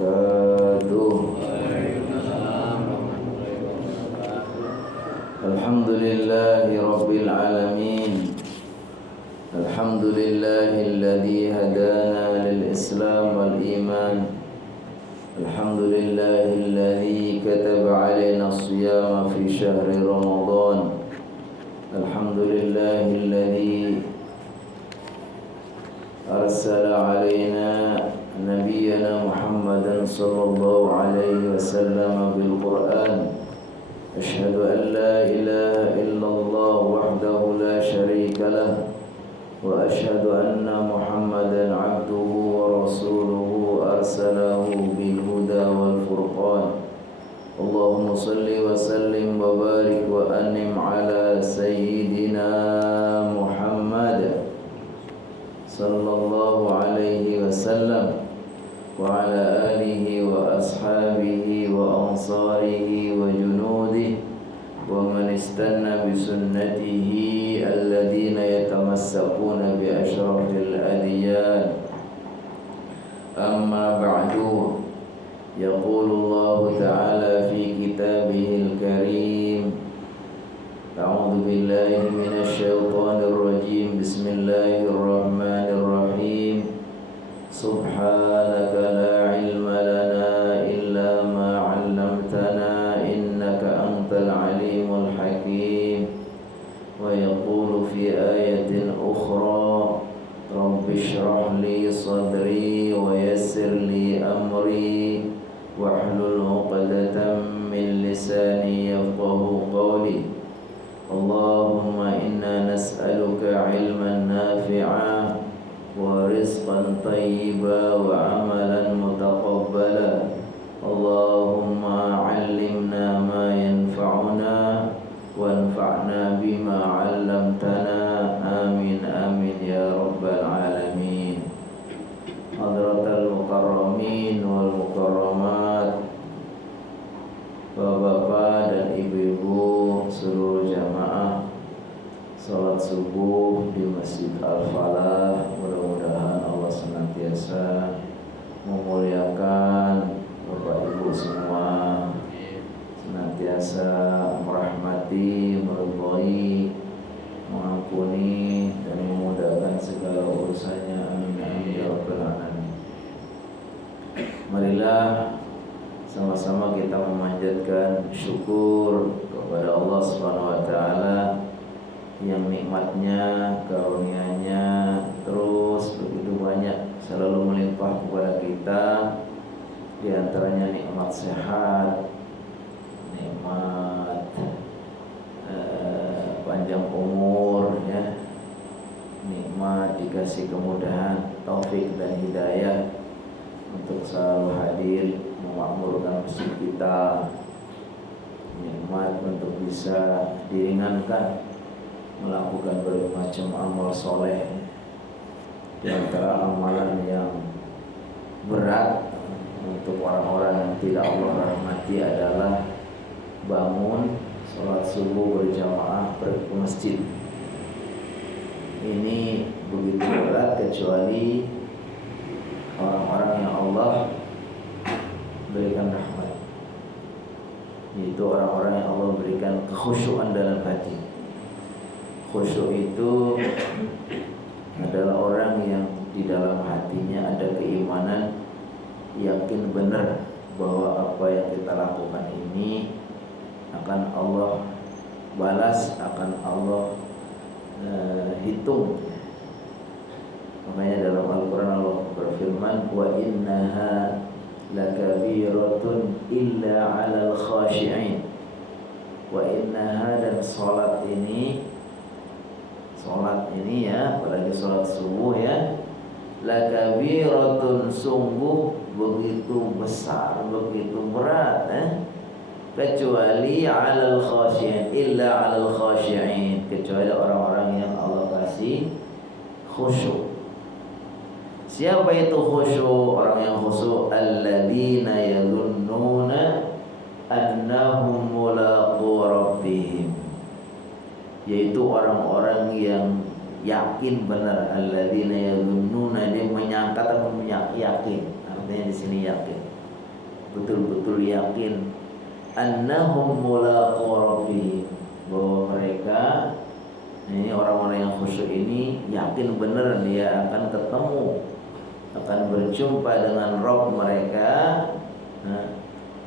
wabarakatuh. Alhamdulillahi rabbil alamin. Alhamdulillahilladzi hadana lil Islam wal iman. Alhamdulillahilladzi kataba alaina as-siyama fi syahri Ramadan. Alhamdulillahilladzi arsala alaina nabiyyana Muhammadan sallallahu alaihi wasallam bil Qur'an. Asyhadu an la ilaha illallah wahdahu la syarika lah. Wa asyhadu anna Muhammadan abduhu wa rasuluhu arsalahu bil huda wal furqan. Allahumma salli wa sallim wa barik wa an'im ala sayyidina Muhammad sallallahu alaihi wasallam wa ala alihi wa ashabihi wa ansarihi wa junudihi wa man istanna bi sunnatihi alladhina yatamassakuna bi asyrafil adyan. Amma ba'du, yaqulu Allah ta'ala fi kitabihil karim. A'udzu billahi minasy syaithanir rajim. Bismillahirrahmanirrahim. Subhanaka la ilma lana illa ma 'allamtana innaka antal alimul hakim. Wa yaqulu fi ayatin ukhra rabbi shrah li sadri wa yassir li amri wahlul 'uqdatam min lisani yafqahu qawli. Allahumma inna nas'aluka 'ilman nafi'a wa rizqan tayyiba wa amalan mutaqabbala. Allahumma 'allimna ma yanfa'una wanfa'na bima 'allamtana. Amin amin ya rabbal alamin. Hadratal mukarramin wal mukarramat, bapak-bapak dan ibu-ibu, seluruh jamaah salat subuh di Masjid Al-Falah. Mudah-mudahan Allah senantiasa memuliakan Bapak Ibu semua, senantiasa merahmati, meridhai, mengampuni dan memudahkan segala urusannya. Amin amin ya rabbal alamin. Marilah sama-sama kita memanjatkan syukur kepada Allah Subhanahu wa taala yang nikmatnya, karunia-Nya terus begitu banyak, selalu melimpah kepada kita. Di antaranya nikmat sehat, nikmat panjang umur, ya, nikmat dikasih kemudahan, taufik dan hidayah untuk selalu hadir memakmurkan masjid kita, nikmat untuk bisa diringankan melakukan berbagai macam amal soleh. Di antara amalan yang berat untuk orang-orang yang tidak Allah rahmati adalah bangun sholat subuh berjamaah pergi ke masjid. Ini begitu berat kecuali orang-orang yang Allah berikan rahmat, yaitu orang-orang yang Allah berikan kekhusyuan dalam hati. Khusyuk itu adalah orang yang di dalam hatinya ada keimanan, yakin benar bahwa apa yang kita lakukan ini akan Allah balas, akan Allah hitung. Makanya dalam Al-Quran Allah berfirman, wa innaha lakabiratun illa 'alal khashi'in. Wa innaha, dan salat ini ya, apalagi salat subuh ya, lakabiratun, sungguh begitu besar, begitu berat, kecuali 'alal khashi'in, illa 'alal khashi'in, kecuali orang-orang yang Allah kasih khusyuk. Siapa itu khusyuk? Orang yang khusyuk alladzina yadhunnuna annahum mulaqu rabbihim, yaitu orang-orang yang yakin benar. Alladzina yadhunnuna, dia menyangka atau yakin, artinya di sini yakin. betul-betul yakin annahum mulaqu rabbihim, bahwa mereka ini orang-orang yang khusyuk ini yakin benar dia akan ketemu, akan berjumpa dengan Rabb mereka.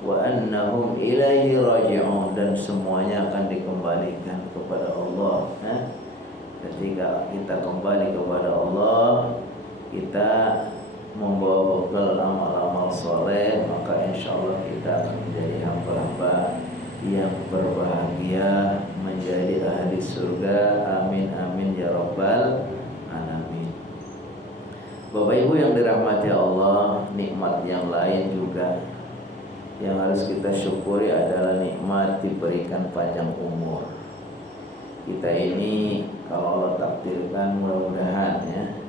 Wa annahum ilaihi raji'un, dan semuanya akan dikembalikan kepada Allah. Ketika kita kembali kepada Allah, kita membawa bekal amal-amal soleh, maka insya Allah kita akan menjadi hamba-hamba yang berbahagia, menjadi ahli surga. Amin amin ya rabbal alamin. Bapak Ibu yang dirahmati Allah, nikmat yang lain juga yang harus kita syukuri adalah nikmat diberikan panjang umur. Kita ini kalau Allah takdirkan, mudah-mudahan ya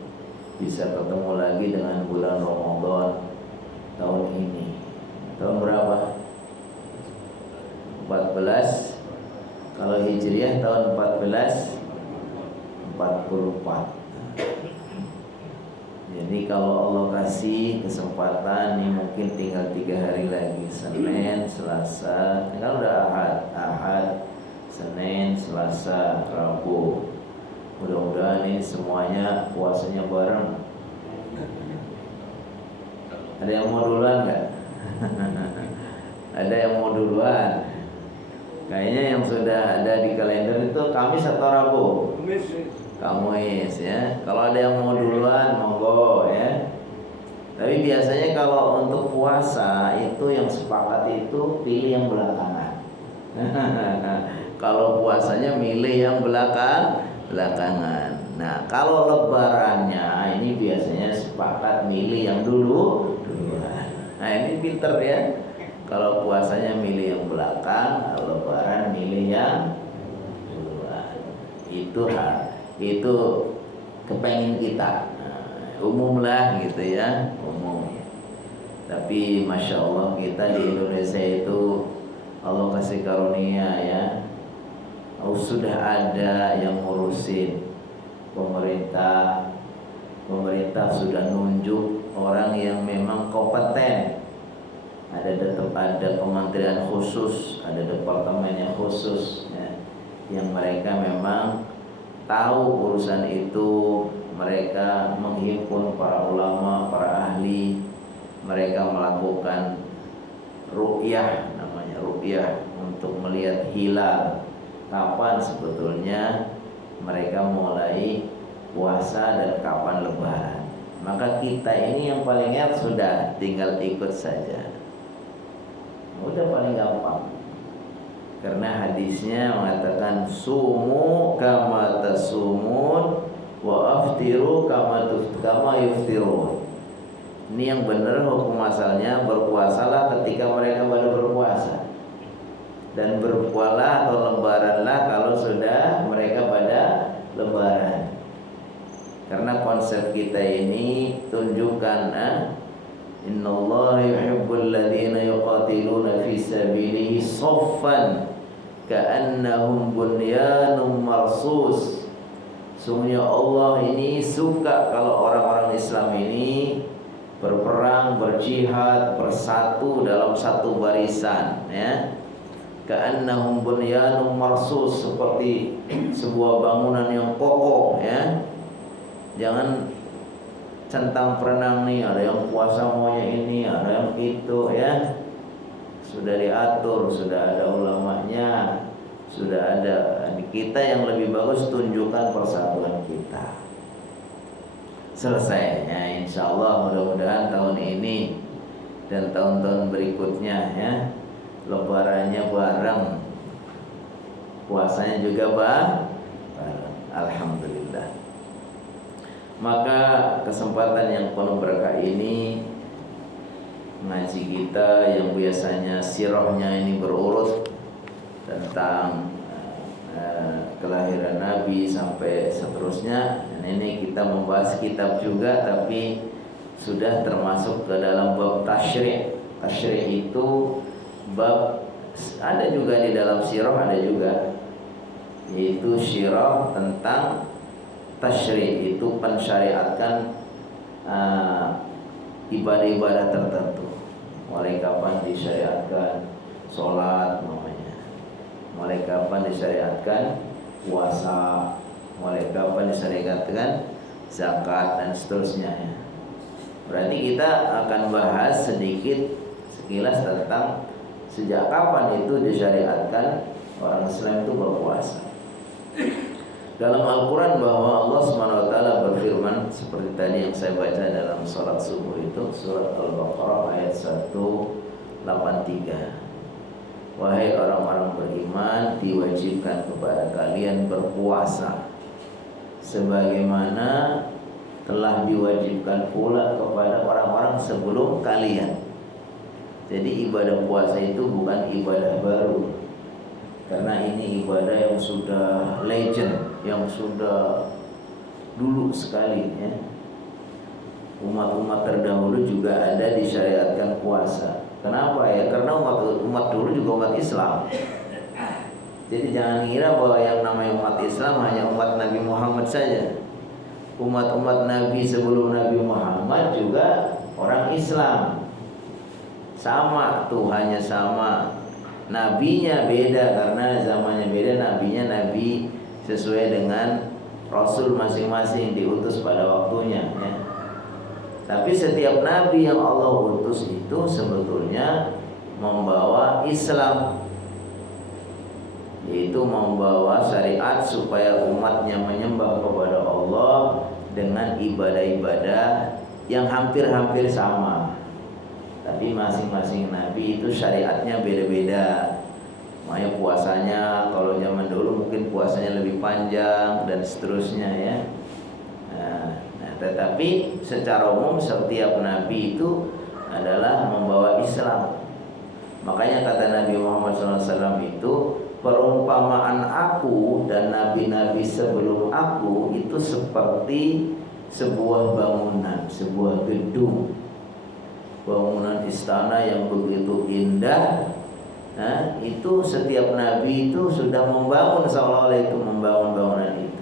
bisa ketemu lagi dengan bulan Ramadan tahun ini. Tahun berapa? 14. Kalau Hijriah tahun 1444. Jadi kalau Allah kasih kesempatan nih, mungkin tinggal 3 hari lagi, Senin, Selasa, kan udah Ahad, Senin, Selasa, Rabu. Mudah-mudahan ini semuanya puasanya bareng. Ada yang mau duluan nggak? Ada yang mau duluan? Kayaknya yang sudah ada di kalender itu Kamis atau Rabu? Kamis ya. Kalau ada yang mau duluan, monggo ya. Tapi biasanya kalau untuk puasa itu yang sepakat itu pilih yang belakangan. Kalau puasanya milih yang belakangan. Nah, kalau lebarannya ini biasanya sepakat milih yang duluan. Nah, ini pinter ya. Kalau puasanya milih yang belakang, kalau lebaran milih yang duluan. Itu kepengen kita. Umum lah gitu ya, umum. Tapi masya Allah kita di Indonesia itu Allah kasih karunia ya. Sudah ada yang ngurusin. Pemerintah sudah nunjuk orang yang memang kompeten. Tetap ada kementerian khusus, ada departemen yang khusus ya, yang mereka memang tahu urusan itu. Mereka menghimpun para ulama, para ahli. Mereka melakukan ru'yah, namanya ru'yah, untuk melihat hilal. Kapan sebetulnya mereka mulai puasa dan kapan lebaran. Maka kita ini yang paling sudah tinggal ikut saja. Udah paling gampang. Karena hadisnya mengatakan sumu kama tasumun wa aftiru kama yuftirun. Ini yang benar hukum asalnya, berpuasalah ketika mereka pada berpuasa, dan berpualah atau lebaranlah kalau sudah mereka pada lebaran. Karena konsep kita ini tunjukkan innallaha yuhibbul ladzina yuqatiluna fi sabilihi shaffan ka'annahum bunyanun marsus. Sungguhnya Allah ini suka kalau orang-orang Islam ini berperang, berjihad, bersatu dalam satu barisan ya. Ka'annahum bunyanun marsus, seperti sebuah bangunan yang kokoh ya. Jangan centang perenang nih, ada yang puasa maunya ini, ada yang itu ya. Sudah diatur, sudah ada ulamanya, sudah ada. Kita yang lebih bagus tunjukkan persatuan kita. Selesai ya, insya Allah mudah-mudahan tahun ini dan tahun-tahun berikutnya ya, lebarannya bareng, puasanya juga bareng. Alhamdulillah. Maka kesempatan yang penuh berkah ini, ngaji kita yang biasanya sirahnya ini berurut tentang kelahiran Nabi sampai seterusnya, dan ini kita membahas kitab juga, tapi sudah termasuk ke dalam bab tasyri'. Tasyri' itu bab ada juga di dalam sirah, ada juga, yaitu sirah tentang tasyri', itu pensyariatkan ibadah-ibadah tertentu. Mulai kapan kapan disyariatkan sholat namanya, mulai kapan disyariatkan puasa, mulai kapan disyariatkan zakat dan seterusnya ya. Berarti kita akan bahas sedikit sekilas tentang sejak kapan itu disyariatkan orang Islam itu berpuasa. Dalam Al-Quran bahwa Allah SWT berfirman seperti tadi yang saya baca dalam salat subuh itu, surat Al-Baqarah ayat 183. Wahai orang-orang beriman, diwajibkan kepada kalian berpuasa sebagaimana telah diwajibkan pula kepada orang-orang sebelum kalian. Jadi ibadah puasa itu bukan ibadah baru, karena ini ibadah yang sudah legend, yang sudah dulu sekali ya. Umat-umat terdahulu juga ada disyariatkan puasa. Kenapa ya? Karena umat dulu juga umat Islam. Jadi jangan kira bahwa yang namanya umat Islam hanya umat Nabi Muhammad saja. Umat-umat Nabi sebelum Nabi Muhammad juga orang Islam. Sama, Tuhannya sama, nabinya beda karena zamannya beda. Nabinya nabi sesuai dengan rasul masing-masing diutus pada waktunya ya. Tapi setiap nabi yang Allah utus itu sebetulnya membawa Islam, yaitu membawa syariat supaya umatnya menyembah kepada Allah dengan ibadah-ibadah yang hampir-hampir sama. Tapi masing-masing nabi itu syariatnya beda-beda. Makanya puasanya kalau zaman dulu mungkin puasanya lebih panjang dan seterusnya ya. Nah, tetapi secara umum setiap nabi itu adalah membawa Islam. Makanya kata Nabi Muhammad SAW itu, perumpamaan aku dan nabi-nabi sebelum aku itu seperti sebuah bangunan, sebuah gedung, bangunan istana yang begitu indah. Nah, itu setiap nabi itu sudah membangun, seolah-olah itu membangun bangunan itu.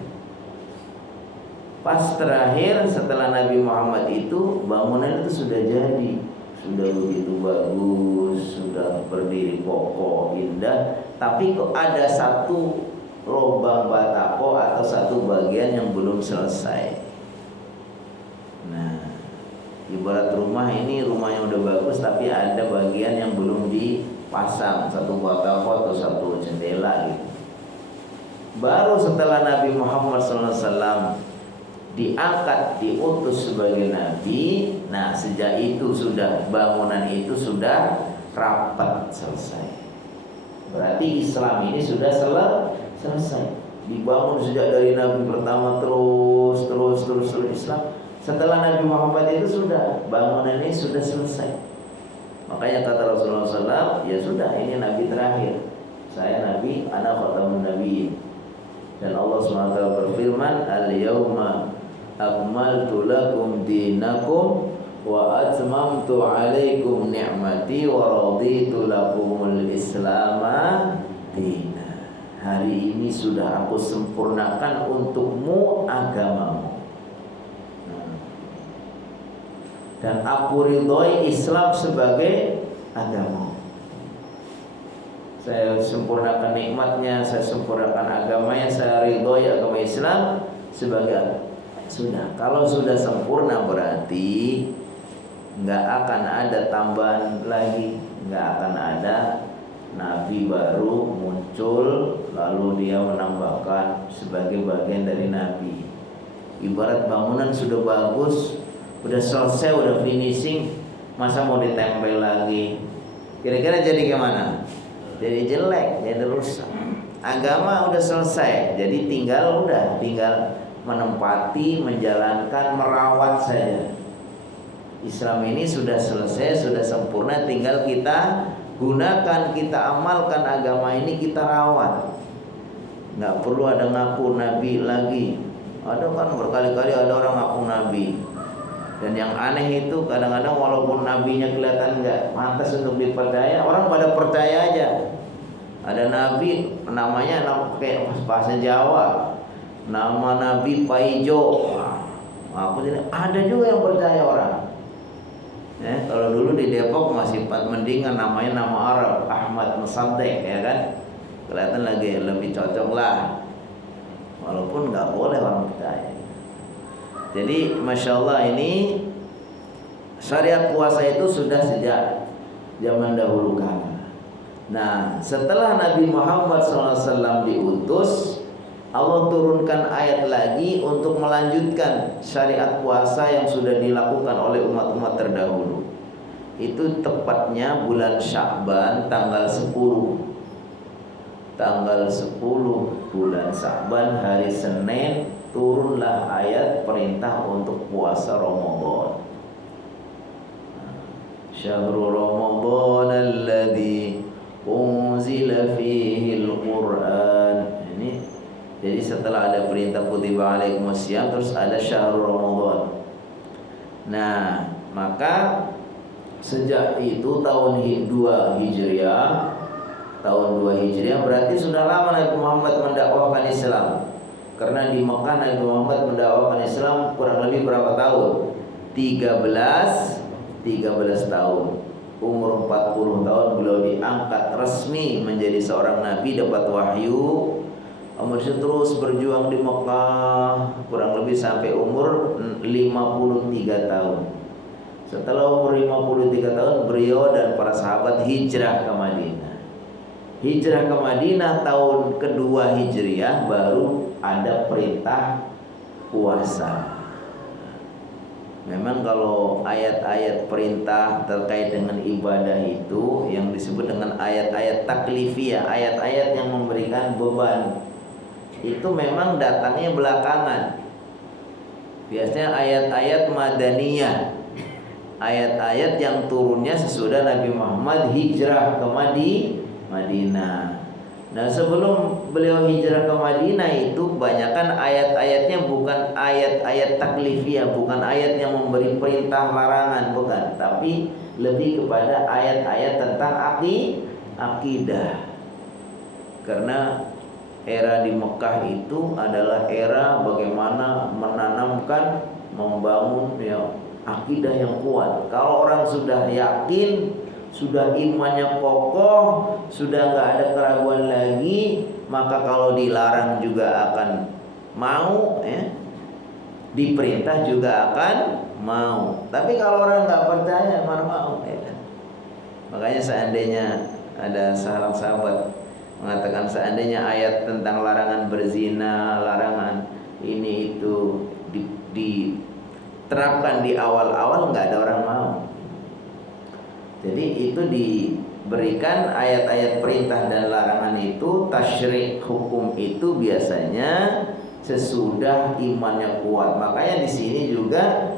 Pas terakhir setelah Nabi Muhammad itu, bangunan itu sudah jadi, sudah begitu bagus, sudah berdiri kokoh, indah. Tapi kok ada satu lubang batako atau satu bagian yang belum selesai. Nah, ibarat rumah ini, rumahnya udah bagus tapi ada bagian yang belum dipasang, satu batako atau satu jendela gitu. Baru setelah Nabi Muhammad SAW diangkat, diutus sebagai nabi, nah sejak itu sudah bangunan itu sudah rapat selesai. Berarti Islam ini sudah selesai, dibangun sejak dari nabi pertama terus Islam. Setelah Nabi Muhammad itu sudah bangunan ini sudah selesai. Makanya kata Rasulullah SAW, ya sudah, ini nabi terakhir. Saya nabi, ana khatamun nabiyyin. Dan Allah SWT berfirman, al-yawma akmaltu lakum dinakum wa atmamtu alaikum ni'mati wa raditu lakumul islama dina. Hari ini sudah aku sempurnakan untukmu agamamu, dan aku ridhoi Islam sebagai agama. Saya sempurnakan nikmatnya, saya sempurnakan agamanya, saya ridhoi agama Islam sebagai agama. Sudah, kalau sudah sempurna berarti nggak akan ada tambahan lagi, nggak akan ada nabi baru muncul lalu dia menambahkan sebagai bagian dari nabi. Ibarat bangunan sudah bagus, udah selesai, udah finishing, masa mau ditempel lagi? Kira-kira jadi gimana? Jadi jelek, jadi rusak. Agama udah selesai, jadi tinggal menempati, menjalankan, merawat saja. Islam ini sudah selesai, sudah sempurna, tinggal kita gunakan, kita amalkan agama ini, kita rawat. Nggak perlu ada ngaku nabi lagi. Ada kan berkali-kali ada orang ngaku nabi. Dan yang aneh itu kadang-kadang walaupun nabinya kelihatan nggak pantas untuk dipercaya, orang pada percaya aja. Ada nabi namanya kayak bahasa Jawa, nama Nabi Paijo. Aku tidak ada juga yang percaya orang. Kalau dulu di Depok masih mendingan namanya nama Arab, Ahmad Musaddiq, ya kan? Kelihatan lagi lebih cocok lah. Walaupun nggak boleh orang percaya. Jadi masya Allah, ini syariat puasa itu sudah sejak zaman dahulu kala. Nah, setelah Nabi Muhammad SAW diutus, Allah turunkan ayat lagi untuk melanjutkan syariat puasa yang sudah dilakukan oleh umat-umat terdahulu. Itu tepatnya bulan Sya'ban tanggal 10. Tanggal 10 bulan Sya'ban, hari Senin, turunlah ayat perintah untuk puasa Ramadan. Syahrul Ramadan alladzi unzila fihi al-Qur'an. Ini jadi setelah ada perintah kutiba alaikumusiyam, terus ada syahrul Ramadan. Nah, maka sejak itu tahun 2 Hijriah, tahun 2 Hijriah berarti sudah lama Nabi Muhammad mendakwahkan Islam. Karena di Mekah Nabi Muhammad mendakwahkan Islam kurang lebih berapa tahun? 13 tahun. Umur 40 tahun beliau diangkat resmi menjadi seorang nabi, dapat wahyu. Kemudian terus berjuang di Mekah kurang lebih sampai umur 53 tahun. Setelah umur 53 tahun, beliau dan para sahabat hijrah ke Madinah. Hijrah ke Madinah tahun kedua Hijriah baru ada perintah puasa. Memang kalau ayat-ayat perintah terkait dengan ibadah itu yang disebut dengan ayat-ayat taklifiyah, ayat-ayat yang memberikan beban, itu memang datangnya belakangan. Biasanya ayat-ayat madaniyah, ayat-ayat yang turunnya sesudah Nabi Muhammad hijrah ke Madinah. Nah, sebelum beliau hijrah ke Madinah itu kebanyakan ayat-ayatnya bukan ayat-ayat taklifiyah, bukan ayat yang memberi perintah larangan, bukan, tapi lebih kepada ayat-ayat tentang akidah. Karena era di Mekah itu adalah era bagaimana menanamkan, membangun ya akidah yang kuat. Kalau orang sudah yakin, sudah imannya kokoh, sudah nggak ada keraguan lagi, maka kalau dilarang juga akan mau, ya. Diperintah juga akan mau. Tapi kalau orang nggak percaya, mana mau, ya. Makanya seandainya ada seorang sahabat mengatakan, seandainya ayat tentang larangan berzina, larangan ini itu diterapkan di awal-awal, nggak ada orang mau. Jadi itu diberikan ayat-ayat perintah dan larangan itu, tasyrik hukum itu biasanya sesudah imannya kuat. Makanya di sini juga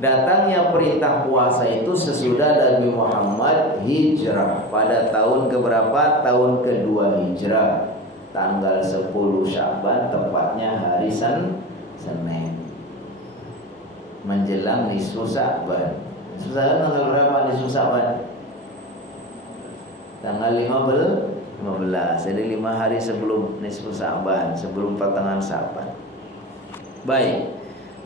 datangnya perintah puasa itu sesudah Nabi Muhammad hijrah pada tahun keberapa? Tahun kedua hijrah, tanggal 10 Sya'ban, tepatnya hari Senin, menjelang nisfu Sya'ban. Nisfu Sya'ban tanggal berapa nisfu Sya'ban? Tanggal 15. Jadi 5 hari sebelum nisfu Sya'ban, sebelum pertengahan Sya'ban. Baik.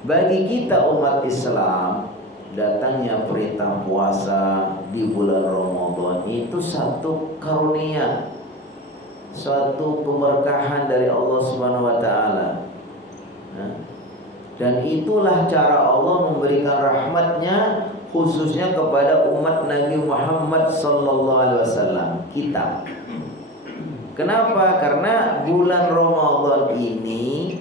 Bagi kita umat Islam, datangnya perintah puasa di bulan Ramadan itu satu karunia, suatu keberkahan dari Allah Subhanahu wa taala. Dan itulah cara Allah memberikan rahmatnya khususnya kepada umat Nabi Muhammad sallallahu alaihi wasallam, kita. Kenapa? Karena bulan Ramadan ini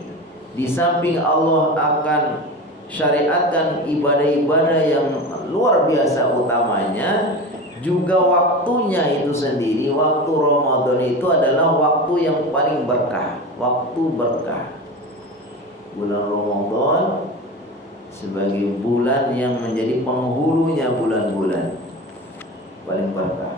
di samping Allah akan syariatkan ibadah-ibadah yang luar biasa utamanya, juga waktunya itu sendiri, waktu Ramadan itu adalah waktu yang paling berkah, waktu berkah. Bulan Ramadan sebagai bulan yang menjadi penghulunya bulan-bulan paling berkah.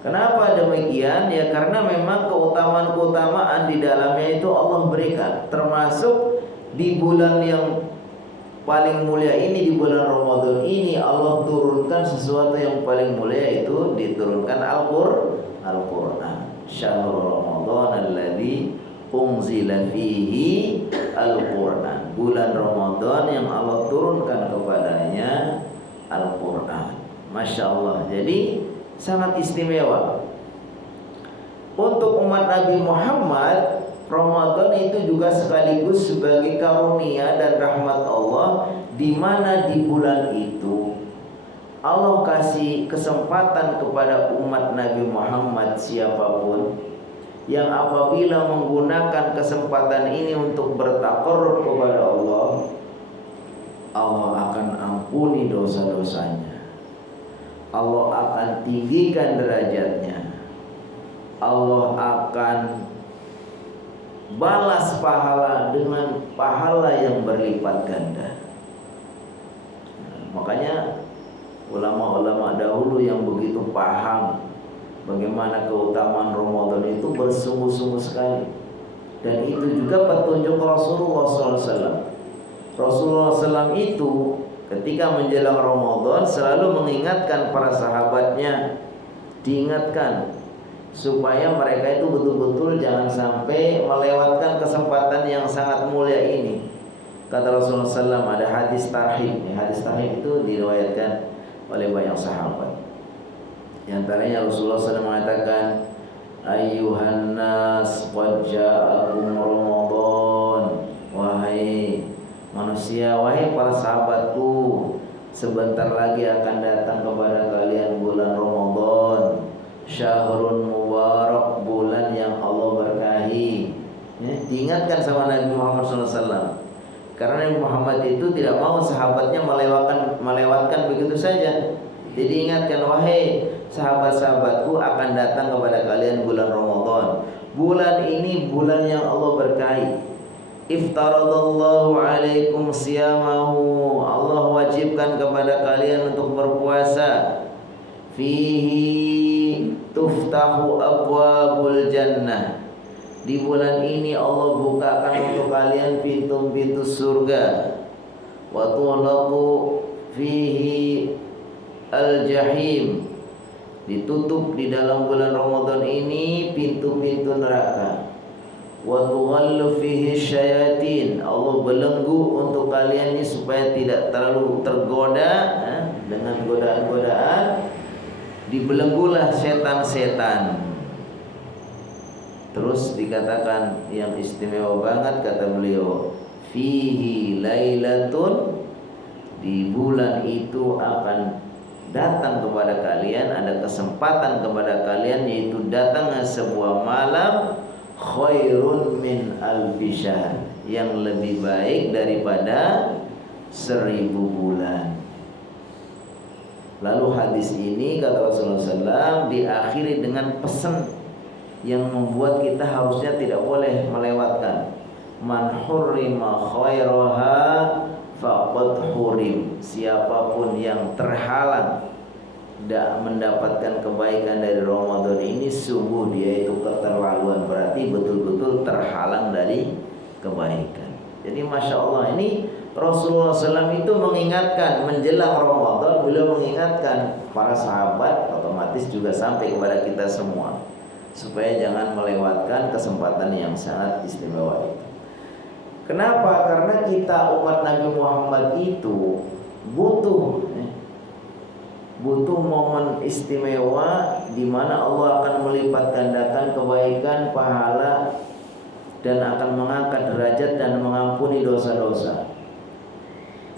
Kenapa demikian? Ya karena memang keutamaan-keutamaan di dalamnya itu Allah berikan. Termasuk di bulan yang paling mulia ini, di bulan Ramadan ini, Allah turunkan sesuatu yang paling mulia, itu diturunkan Al-Qur'an. Syahrul Ramadan alladzi unzila fihi Al-Qur'an. Bulan Ramadan yang Allah turunkan kepadanya Al-Qur'an. Masya Allah. Jadi sangat istimewa. Untuk umat Nabi Muhammad, Ramadan itu juga sekaligus sebagai karunia dan rahmat Allah, di mana di bulan itu Allah kasih kesempatan kepada umat Nabi Muhammad siapapun yang apabila menggunakan kesempatan ini untuk bertaqarrub kepada Allah, Allah akan ampuni dosa-dosanya, Allah akan tinggikan derajatnya, Allah akan balas pahala dengan pahala yang berlipat ganda. Makanya ulama-ulama dahulu yang begitu paham bagaimana keutamaan Ramadan itu bersungguh-sungguh sekali. Dan itu juga petunjuk Rasulullah SAW. Rasulullah SAW itu ketika menjelang Ramadan selalu mengingatkan para sahabatnya, diingatkan supaya mereka itu betul-betul jangan sampai melewatkan kesempatan yang sangat mulia ini. Kata Rasulullah SAW, ada hadis tarhib. Hadis tarhib itu diriwayatkan oleh banyak sahabat. Di antaranya Rasulullah SAW mengatakan, Ayyuhan nas qad ja'akum Ramadan. Wahai manusia, wahai para sahabatku, sebentar lagi akan datang kepada kalian bulan Ramadan. Syahrun mubarak, bulan yang Allah berkahi. Diingatkan sama Nabi Muhammad SAW. Karena Nabi Muhammad itu tidak mau sahabatnya melewatkan begitu saja. Jadi ingatkan, wahai sahabat-sahabatku, akan datang kepada kalian bulan Ramadan. Bulan ini bulan yang Allah berkahi. Iftaradallahu alaikum siyamahu, Allah wajibkan kepada kalian untuk berpuasa. Fihi tuftahu abwabul jannah, di bulan ini Allah bukakan untuk kalian pintu-pintu surga. Wa tughlaqu fihi al-jahim, ditutup di dalam bulan Ramadan ini pintu-pintu neraka. Wa tughallu fihi syayatin, Allah belenggu untuk kalian ini supaya tidak terlalu tergoda dengan godaan-godaan. Dibelenggulah setan-setan. Terus dikatakan yang istimewa banget, kata beliau, fihi lailatun, di bulan itu akan datang kepada kalian, ada kesempatan kepada kalian, yaitu datangnya sebuah malam khairun min alfi syahr, yang lebih baik daripada 1000 bulan. Lalu hadis ini, kata Rasulullah SAW, diakhiri dengan pesan yang membuat kita harusnya tidak boleh melewatkan. Man hurrima khairaha faqad hurim, siapapun yang terhalang tidak mendapatkan kebaikan dari Ramadan ini, sungguh dia itu keterlaluan, berarti betul-betul terhalang dari kebaikan. Jadi Masya Allah, ini Rasulullah SAW itu mengingatkan menjelang Ramadan, beliau mengingatkan para sahabat, otomatis juga sampai kepada kita semua, supaya jangan melewatkan kesempatan yang sangat istimewa itu. Kenapa? Karena kita umat Nabi Muhammad itu butuh momen istimewa di mana Allah akan melipat gandakan kebaikan, pahala, dan akan mengangkat derajat dan mengampuni dosa-dosa.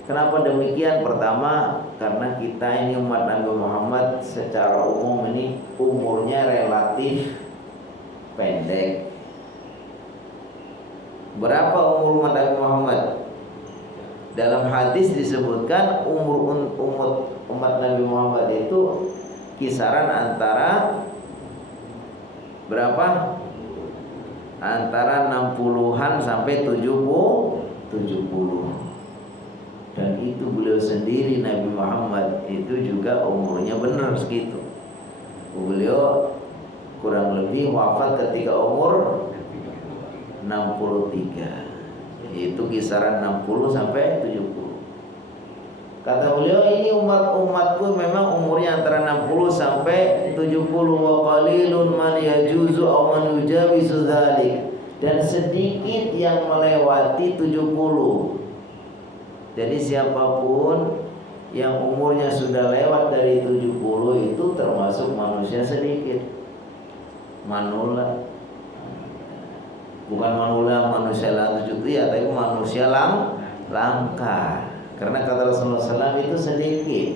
Kenapa demikian? Pertama, karena kita ini umat Nabi Muhammad secara umum ini umurnya relatif pendek. Berapa umur umat Nabi Muhammad? Dalam hadis disebutkan umur umat Nabi Muhammad itu kisaran antara berapa? Antara 60-an sampai 70. Dan itu beliau sendiri, Nabi Muhammad itu juga umurnya benar segitu. Beliau kurang lebih wafat ketika umur 63, yaitu kisaran 60 sampai 70. Kata beliau, ini umatku memang umurnya antara 60 sampai 70. Wa qalilun man yajuzu aw man yujawizu dzalik, dan sedikit yang melewati 70. Jadi siapapun yang umurnya sudah lewat dari 70 itu termasuk manusia sedikit. Manula. Bukan manula manusia lanjut ya, tapi manusia langka. Karena kata Rasulullah SAW itu sedikit.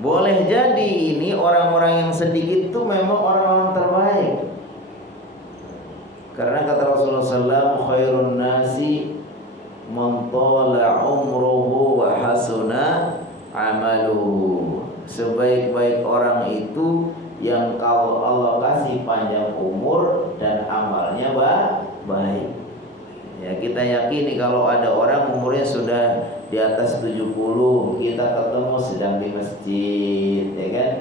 Boleh jadi ini orang-orang yang sedikit itu memang orang-orang terbaik. Karena kata Rasulullah SAW, khairun nasi man tala umruhu wa hasuna amaluhu. Sebaik-baik orang itu yang kalau Allah kasih panjang umur dan amalnya baik. Ya, kita yakini kalau ada orang umurnya sudah di atas 70, kita ketemu sedang di masjid, ya kan?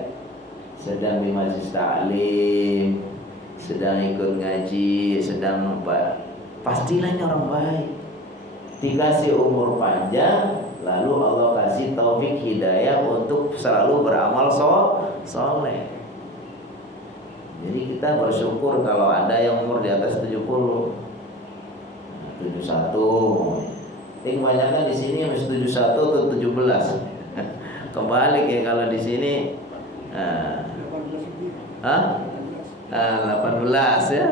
Sedang di majelis taklim, sedang ikut ngaji, sedang apa? Pastilah ini orang baik. Dikasih umur panjang, lalu Allah kasih taufik hidayah untuk selalu beramal soleh. Jadi kita bersyukur kalau ada yang umur di atas 70, 71. Tapi kebanyakan di sini masih 71 atau 17. Kebalik ya kalau di sini. 18 ya.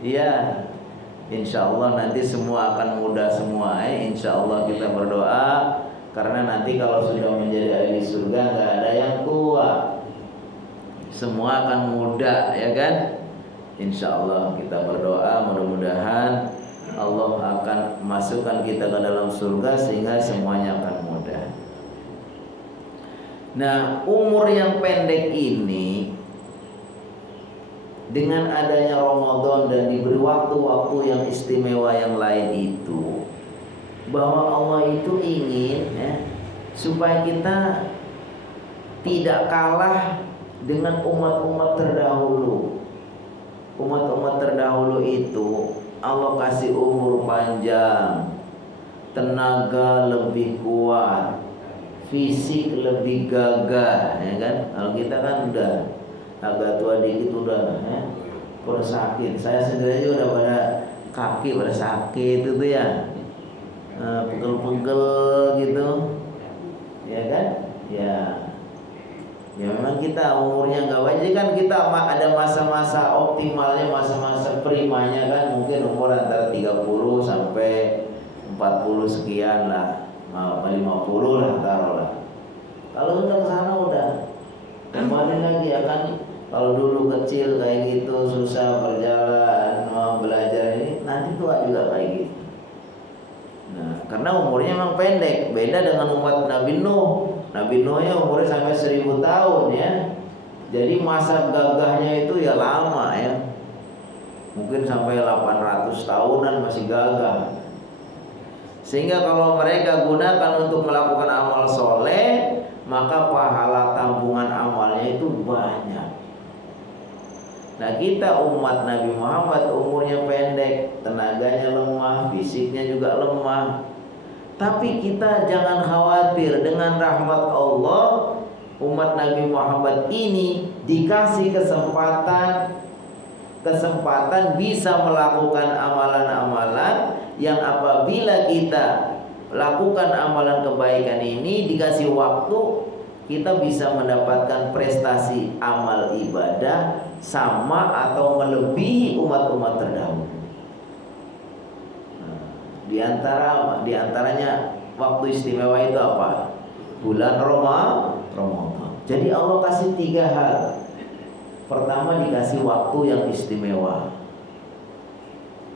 Iya. Insya Allah nanti semua akan mudah semua. Insya Allah kita berdoa karena nanti kalau sudah menjadi ahli surga nggak ada yang tua. Semua akan mudah, ya kan? Insya Allah kita berdoa mudah-mudahan Allah akan masukkan kita ke dalam surga sehingga semuanya akan mudah. Nah, umur yang pendek ini dengan adanya Ramadan dan diberi waktu-waktu yang istimewa yang lain itu, bahwa Allah itu ingin ya, supaya kita tidak kalah dengan umat-umat terdahulu. Umat-umat terdahulu itu Allah kasih umur panjang, tenaga lebih kuat, fisik lebih gagah, ya kan? Kalau kita kan udah agak tua dikit udah pada sakit. Saya sendiri aja udah pada kaki pada sakit itu ya, pegel-pegel gitu, ya kan? Ya memang kita umurnya nggak wajib kan, kita ada masa-masa optimalnya, masa-masa primanya kan mungkin umur antara 30 sampai 40 sekian lah, 50 lah taruhlah. Kalau sudah ke sana udah kembali lagi ya kan. Kalau dulu kecil kayak gitu susah berjalan, mau belajar ini, nanti tua juga kayak gitu. Nah, karena umurnya memang pendek, beda dengan umat Nabi Nuh. Nabi Nuh ya umurnya sampai 1000 tahun ya. Jadi masa gagahnya itu ya lama ya. Mungkin sampai 800 tahunan masih gagah. Sehingga kalau mereka gunakan untuk melakukan amal soleh, maka pahala tabungan amalnya itu banyak. Nah, kita umat Nabi Muhammad umurnya pendek, tenaganya lemah, fisiknya juga lemah. Tapi kita jangan khawatir, dengan rahmat Allah umat Nabi Muhammad ini dikasih kesempatan bisa melakukan amalan-amalan yang apabila kita lakukan amalan kebaikan ini, dikasih waktu, kita bisa mendapatkan prestasi amal ibadah sama atau melebihi umat-umat terdahulu. Di antaranya waktu istimewa itu apa? Bulan Ramadan. Jadi Allah kasih 3 hal. Pertama, dikasih waktu yang istimewa.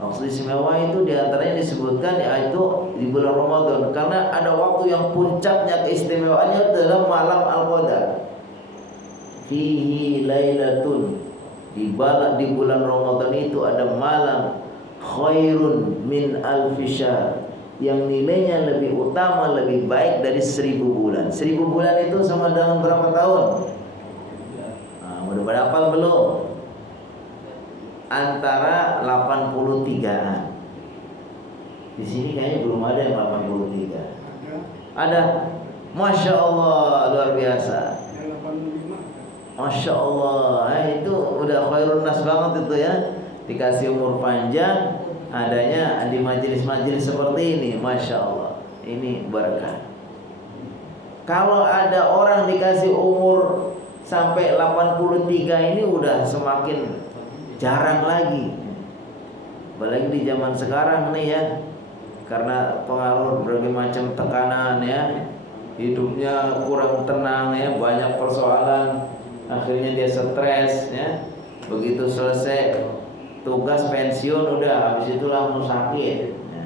Waktu istimewa itu diantaranya disebutkan yaitu di bulan Ramadan, karena ada waktu yang puncaknya keistimewaannya dalam malam Al-Qadar. Fihi lailatun, di bulan Ramadan itu ada malam khairun min alfi syahr, yang nilainya lebih utama, lebih baik dari 1000 bulan. 1000 bulan itu sama dengan berapa tahun? Udah pada hafal belum? Antara 83-an. Di sini kayaknya belum ada yang 83. Ada. Masya Allah, luar biasa. Masya Allah, itu udah khairun nas banget itu ya. Dikasih umur panjang, adanya di majelis-majelis seperti ini, Masya Allah. ini berkah. Kalau ada orang dikasih umur sampai 83 ini udah semakin jarang lagi. Apalagi di zaman sekarang nih ya, karena pengaruh berbagai macam tekanan ya, hidupnya kurang tenang ya, banyak persoalan, akhirnya dia stres ya. Begitu selesai tugas pensiun udah habis itu langsung sakit ya.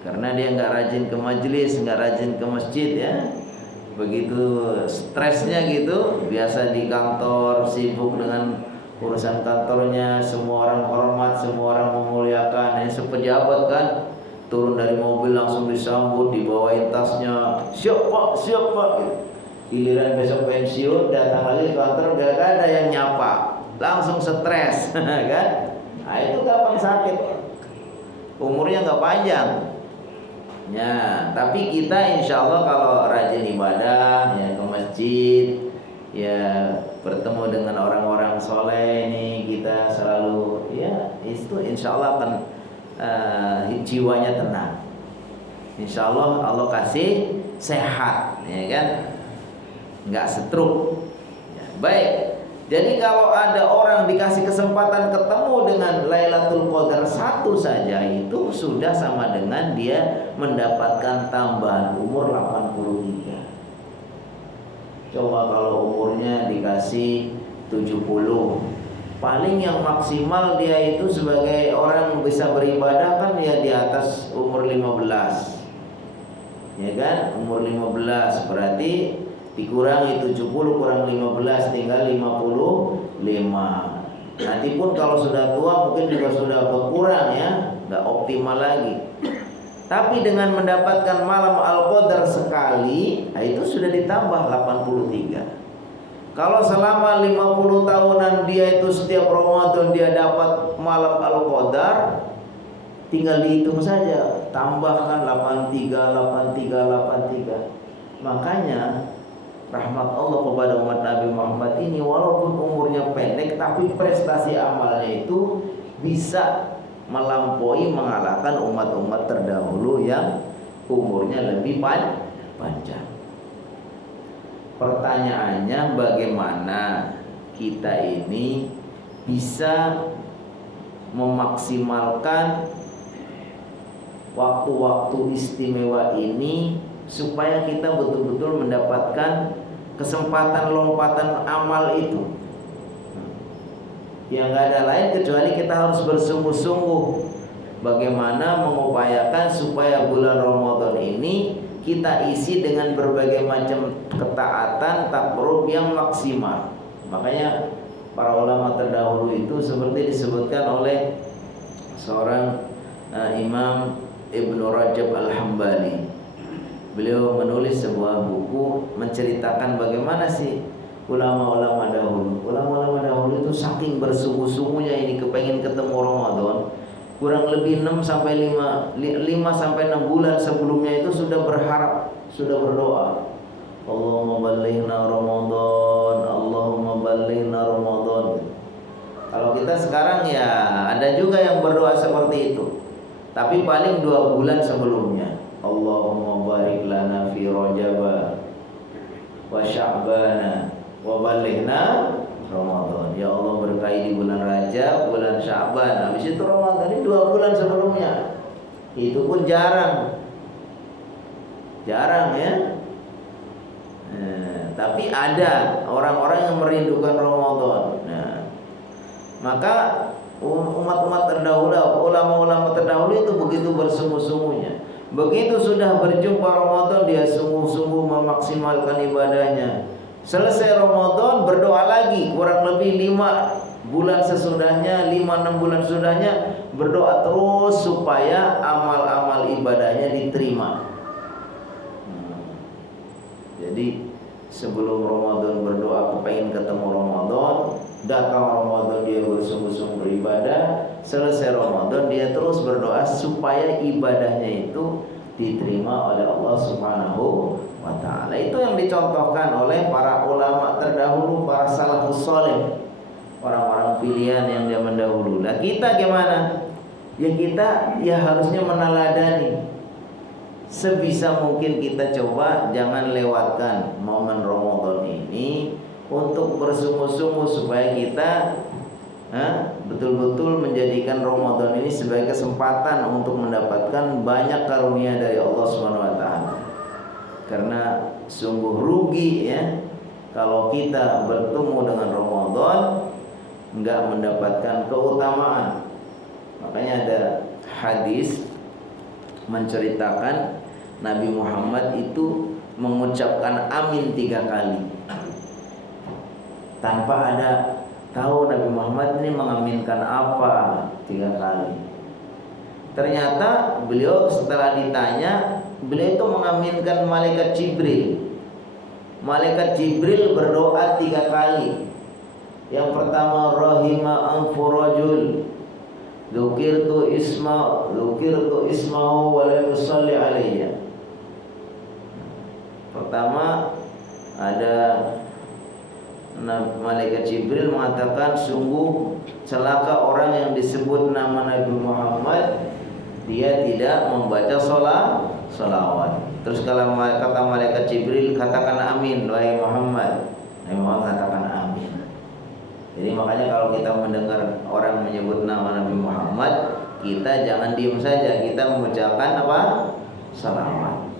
Karena dia nggak rajin ke majelis, nggak rajin ke masjid ya. Begitu stresnya gitu, biasa di kantor sibuk dengan urusan kantornya, semua orang hormat, semua orang memuliakan. Yang sepejabat kan turun dari mobil langsung disambut, dibawain tasnya, siap pak. Giliran besok pensiun datang lagi ke kantor gak ada yang nyapa, langsung stres kan? Nah itu gampang sakit, umurnya nggak panjang. Ya, tapi kita insya Allah kalau rajin ibadah, ya ke masjid, ya bertemu dengan orang-orang soleh ini, kita selalu ya itu insya Allah akan jiwanya tenang. Insya Allah Allah kasih sehat, ya kan, nggak stroke. Ya, baik. Jadi kalau ada orang dikasih kesempatan ketemu dengan Lailatul Qadar satu saja, itu sudah sama dengan dia mendapatkan tambahan umur 83. Coba kalau umurnya dikasih 70, paling yang maksimal dia itu sebagai orang bisa beribadah kan ya di atas umur 15. Ya kan? Umur 15 berarti dikurangi 70 kurang 15 tinggal 55. Nanti pun kalau sudah tua mungkin juga sudah berkurang ya, nggak optimal lagi. Tapi dengan mendapatkan malam Al-Qadar sekali, nah itu sudah ditambah 83. Kalau selama 50 tahunan dia itu setiap Ramadan dia dapat malam Al-Qadar, tinggal dihitung saja, tambahkan 83. Makanya rahmat Allah kepada umat Nabi Muhammad ini, walaupun umurnya pendek tapi prestasi amalnya itu bisa melampaui, mengalahkan umat-umat terdahulu yang umurnya lebih panjang. Pertanyaannya, bagaimana kita ini bisa memaksimalkan waktu-waktu istimewa ini supaya kita betul-betul mendapatkan kesempatan lompatan amal itu. Yang gak ada lain kecuali kita harus bersungguh-sungguh bagaimana mengupayakan supaya bulan Ramadan ini kita isi dengan berbagai macam ketaatan takarrub yang maksimal. Makanya para ulama terdahulu itu seperti disebutkan oleh seorang Imam Ibnu Rajab Al-Hambali. Beliau menulis sebuah buku menceritakan bagaimana sih ulama-ulama dahulu. Ulama-ulama dahulu itu saking bersungguh-sungguhnya ini kepengen ketemu Ramadan, kurang lebih 5 sampai 6 bulan sebelumnya itu sudah berharap, sudah berdoa, Allahumma ballighna Ramadan, Allahumma ballighna Ramadan. Kalau kita sekarang ya ada juga yang berdoa seperti itu, tapi paling 2 bulan sebelumnya, Allahumma barik lana fi Rajaba wa Sya'bana wa ballighna Ramadan. Ya Allah berkahi di bulan Rajab, bulan Sya'ban, habis itu Ramadan. Ini 2 bulan sebelumnya. Itu pun jarang ya. Tapi ada orang-orang yang merindukan Ramadan. Nah, maka umat-umat terdahulu, ulama-ulama terdahulu itu begitu bersungguh-sungguhnya. Begitu sudah berjumpa Ramadan, dia sungguh-sungguh memaksimalkan ibadahnya. Selesai Ramadan berdoa lagi, kurang lebih 5 bulan sesudahnya, 5-6 bulan sesudahnya, berdoa terus supaya amal-amal ibadahnya diterima. Jadi sebelum Ramadan berdoa kepengen ketemu Ramadan, datang Ramadan dia bersungguh-sungguh beribadah, selesai Ramadan dia terus berdoa supaya ibadahnya itu diterima oleh Allah Subhanahu wa ta'ala. Itu yang dicontohkan oleh para ulama terdahulu, para salafus saleh, orang-orang pilihan yang zaman dahulu. Nah kita gimana? Ya kita ya harusnya meneladani sebisa mungkin kita coba jangan lewatkan momen Ramadan ini untuk bersungguh-sungguh supaya kita betul-betul menjadikan Ramadan ini sebagai kesempatan untuk mendapatkan banyak karunia dari Allah Subhanahu wa taala. Karena sungguh rugi ya kalau kita bertemu dengan Ramadan enggak mendapatkan keutamaan. Makanya ada hadis menceritakan Nabi Muhammad itu mengucapkan amin 3 kali tanpa ada tahu Nabi Muhammad ini mengaminkan apa 3 kali. Ternyata beliau setelah ditanya, beliau itu mengaminkan malaikat Jibril. Malaikat Jibril berdoa 3 kali. Yang pertama, rahima anfu rajul dzukirtu ismahu wa lam yusalli alayya. Pertama ada malaikat Jibril mengatakan, sungguh celaka orang yang disebut nama Nabi Muhammad, dia tidak membaca salawat. Terus kalau kata malaikat Jibril, katakan amin wahai Muhammad. Nabi Muhammad katakan amin. Jadi makanya kalau kita mendengar orang menyebut nama Nabi Muhammad, kita jangan diam saja, kita mengucapkan apa? Salawat.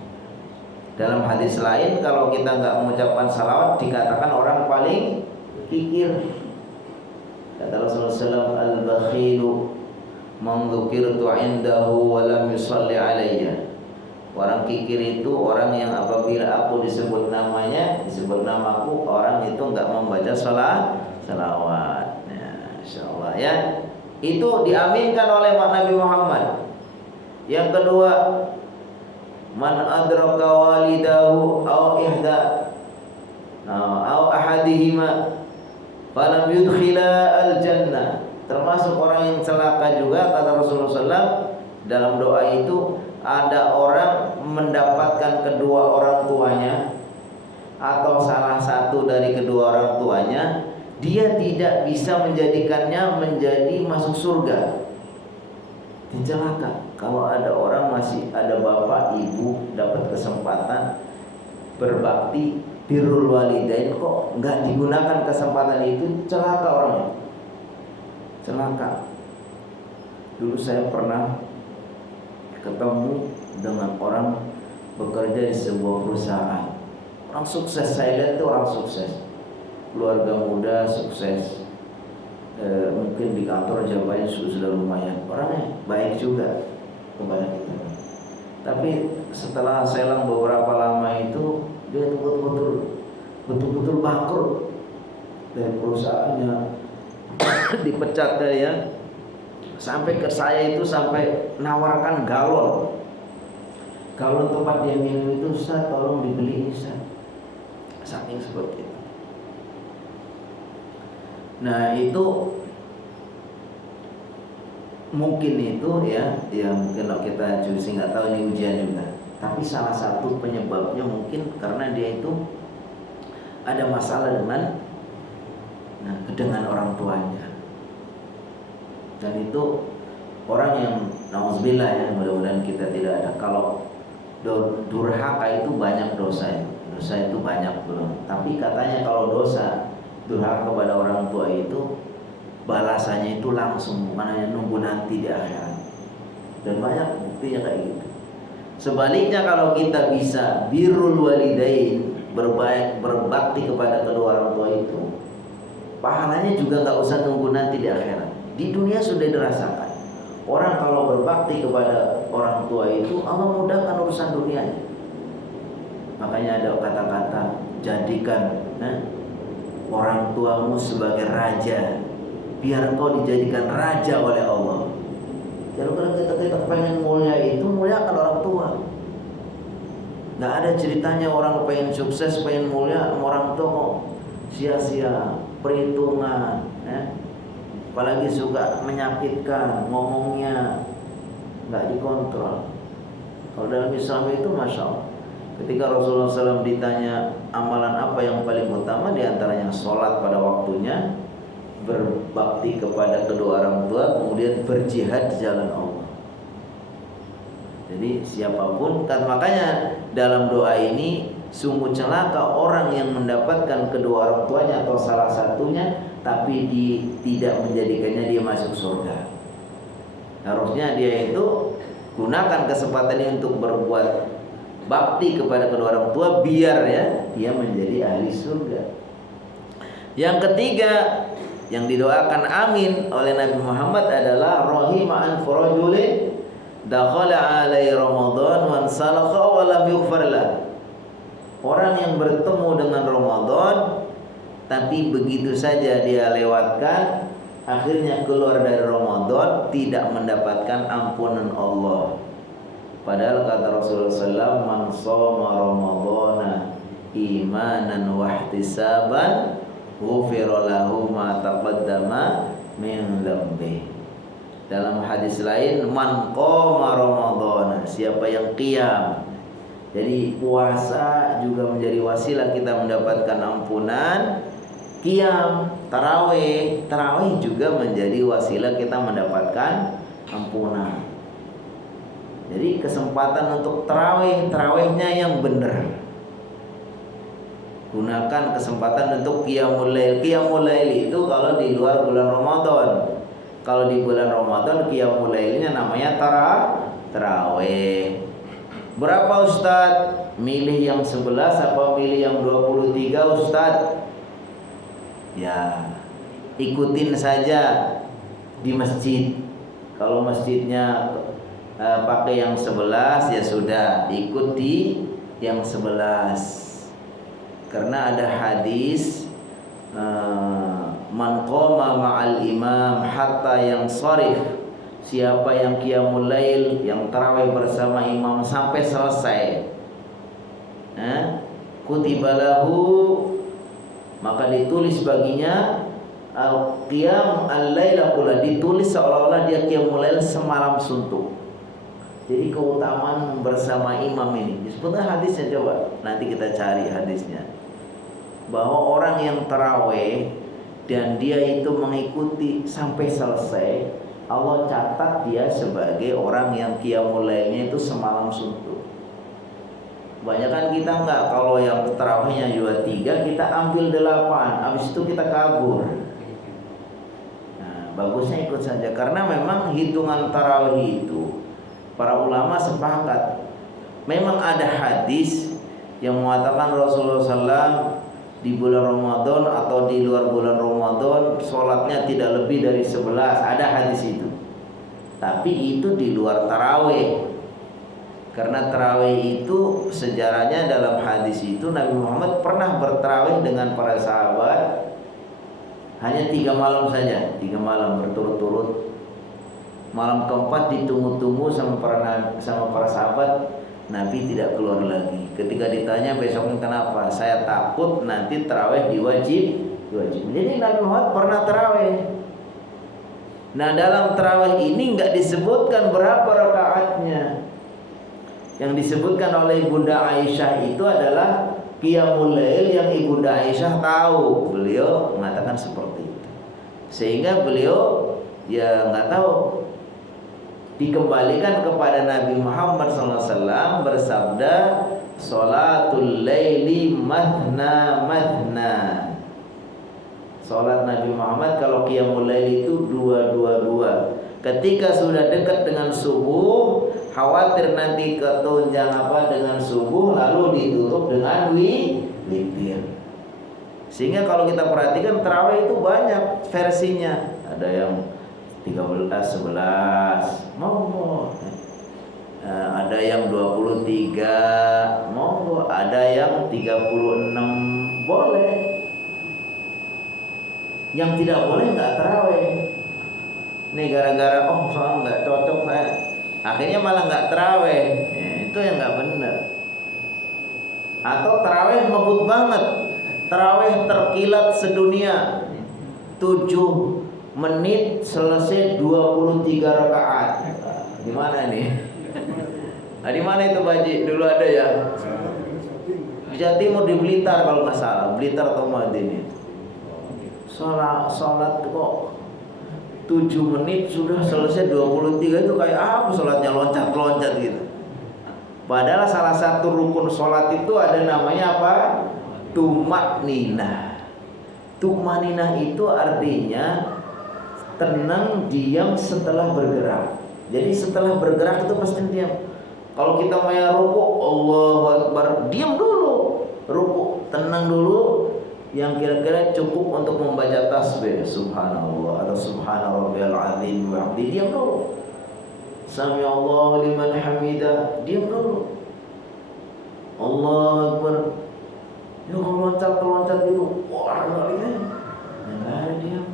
Dalam hadis lain, kalau kita nggak mengucapkan salawat, dikatakan orang paling kikir. Kata Rasulullah SAW, al-bakhilu man dzukirtu indahu wa lam yusalli alayya. Orang kikir itu orang yang apabila aku disebut namanya, disebut namaku, orang itu nggak membaca salawat. Ya, insyaallah ya. Itu diaminkan oleh Nabi Muhammad. Yang kedua, man adraka walidahu aw ahadihima falam yudkhila al-jannah. Termasuk orang yang celaka juga, kata Rasulullah SAW dalam doa itu, ada orang mendapatkan kedua orang tuanya atau salah satu dari kedua orang tuanya, dia tidak bisa menjadikannya menjadi masuk surga. Dia celaka. Kalau ada orang masih ada bapak ibu dapat kesempatan berbakti birrul walidain, kok nggak digunakan kesempatan itu, celaka orangnya. Celaka. Dulu saya pernah ketemu dengan orang bekerja di sebuah perusahaan, orang sukses. Saya lihat itu orang sukses, keluarga muda sukses, mungkin di kantor jabatannya sudah lumayan, orangnya baik juga kepada kita. Tapi setelah selang beberapa lama itu, dia betul-betul bangkrut dari perusahaannya, dipecat dia. Sampai ke saya itu sampai nawarkan galon tempat dia minum itu, Ustaz tolong dibeli ini Ustaz. Saking seperti itu. Nah itu mungkin itu ya mungkin kalau kita sih nggak tahu ini ujian juga. Tapi salah satu penyebabnya mungkin karena dia itu ada masalah dengan orang tuanya. Dan itu orang yang nauzubillah ya, mudah-mudahan kita tidak ada. Kalau durhaka itu banyak dosa itu banyak belum. Tapi katanya kalau dosa durhaka kepada orang tua itu balasannya itu langsung, bukan hanya nunggu nanti di akhirat. Dan banyak buktinya kayak gitu. Sebaliknya kalau kita bisa birrul walidain, berbakti kepada kedua orang tua itu, pahalanya juga nggak usah nunggu nanti di akhirat. Di dunia sudah dirasakan. Orang kalau berbakti kepada orang tua itu, Allah mudahkan urusan dunianya. Makanya ada kata-kata, jadikan orang tuamu sebagai raja, biar engkau dijadikan raja oleh Allah. Jadi kalau kita pengen mulia itu, muliakan orang tua. Nggak ada ceritanya orang pengen sukses, pengen mulia, orang tua sia-sia, perhitungan, apalagi suka menyakitkan, ngomongnya nggak dikontrol. Kalau dalam Islam itu Masya Allah, ketika Rasulullah SAW ditanya amalan apa yang paling utama, diantaranya sholat pada waktunya, berbakti kepada kedua orang tua, kemudian berjihad di jalan Allah. Jadi siapapun kan, makanya dalam doa ini sungguh celaka orang yang mendapatkan kedua orang tuanya atau salah satunya tapi tidak menjadikannya dia masuk surga. Harusnya dia itu gunakan kesempatan ini untuk berbuat bakti kepada kedua orang tua biar ya dia menjadi ahli surga. Yang ketiga yang didoakan amin oleh Nabi Muhammad adalah rahima'an furajulin dakhala alai Ramadan wan salakha wa lam yughfar lah. Orang yang bertemu dengan Ramadan tapi begitu saja dia lewatkan, akhirnya keluar dari Ramadan tidak mendapatkan ampunan Allah. Padahal kata Rasulullah SAW, man shoma Ramadana imanan wa ihtisaban ghufira lahu ma taqaddama min dhanbi. Dalam hadis lain, man qoma Ramadana, siapa yang qiyam. Jadi puasa juga menjadi wasilah kita mendapatkan ampunan. Qiyam, tarawih juga menjadi wasilah kita mendapatkan ampunan. Jadi kesempatan untuk tarawihnya yang benar. Gunakan kesempatan untuk qiyamul lail. Qiyamul lail itu kalau di luar bulan Ramadan. Kalau di bulan Ramadan qiyamul lailnya namanya tarawih. Berapa Ustaz? Milih yang 11 apa milih yang 23 Ustaz? Ya, ikutin saja di masjid. Kalau masjidnya pakai yang 11 ya sudah, ikuti yang 11. Karena ada hadis man qoma ma'al imam hatta yang sharif. Siapa yang qiyamul lail, yang tarawih bersama imam sampai selesai, kutibalahu, maka ditulis baginya al-qiyam al-laila kula, ditulis seolah-olah dia qiyamul lail semalam suntuk. Jadi keutamaan bersama imam ini disebutkan hadisnya, coba nanti kita cari hadisnya, bahwa orang yang tarawih dan dia itu mengikuti sampai selesai, Allah catat dia sebagai orang yang qiyamul lailnya itu semalam suntuk. Kebanyakan kita enggak, kalau yang tarawihnya juga 3 kita ambil 8, habis itu kita kabur. Nah, bagusnya ikut saja, karena memang hitungan tarawih itu para ulama sepakat. Memang ada hadis yang mengatakan Rasulullah SAW di bulan Ramadan atau di luar bulan Ramadan sholatnya tidak lebih dari 11. Ada hadis itu. Tapi itu di luar tarawih. Karena tarawih itu sejarahnya dalam hadis itu Nabi Muhammad pernah bertarawih dengan para sahabat hanya 3 malam saja, 3 malam berturut-turut. Malam keempat ditunggu-tunggu sama para sahabat, Nabi tidak keluar lagi. Ketika ditanya besoknya kenapa, saya takut nanti tarawih diwajib. Jadi Nabi Muhammad pernah tarawih. Nah, dalam tarawih ini enggak disebutkan berapa rakaatnya. Yang disebutkan oleh Ibunda Aisyah itu adalah qiyamul lail yang Ibunda Aisyah tahu. Beliau mengatakan seperti itu. Sehingga beliau ya enggak tahu, dikembalikan kepada Nabi Muhammad SAW bersabda, sholatul laili mathna mathna. Sholat Nabi Muhammad kalau qiyamul lail itu 2-2-2. Ketika sudah dekat dengan subuh, khawatir nanti ketunjang dengan subuh, lalu ditutup dengan witir. Sehingga kalau kita perhatikan tarawih itu banyak versinya. Ada yang 13, 11, monggo. Ada yang 23, monggo. Ada yang 36, boleh. Yang tidak boleh enggak tarawih. Nih gara-gara soal enggak cocok saya, akhirnya malah enggak tarawih. Itu yang enggak benar. Atau tarawih ngebut banget. Tarawih terkilat sedunia. 7 menit selesai 23 rakaat. Gimana nih? Nah, di mana itu Baji? Dulu ada ya. Di Jawa Timur, di Blitar kalau nggak salah, Blitar atau Madinah. Salat kok 7 menit sudah selesai 23, itu kayak apa salatnya loncat-loncat gitu. Padahal salah satu rukun sholat itu ada namanya apa? Tumakninah. Tumakninah itu artinya tenang, diam setelah bergerak. Jadi setelah bergerak itu pasti diam. Kalau kita mau ruku, Allahu Akbar, diam dulu. Ruku, tenang dulu. Yang kira-kira cukup untuk membaca tasbih subhanallah atau subhanarabbiyal azim wa bihamdi, diam dulu. Sami Allahu liman hamidah, diam dulu. Allahu Akbar. Ya loncat itu, wah enggak ada diam.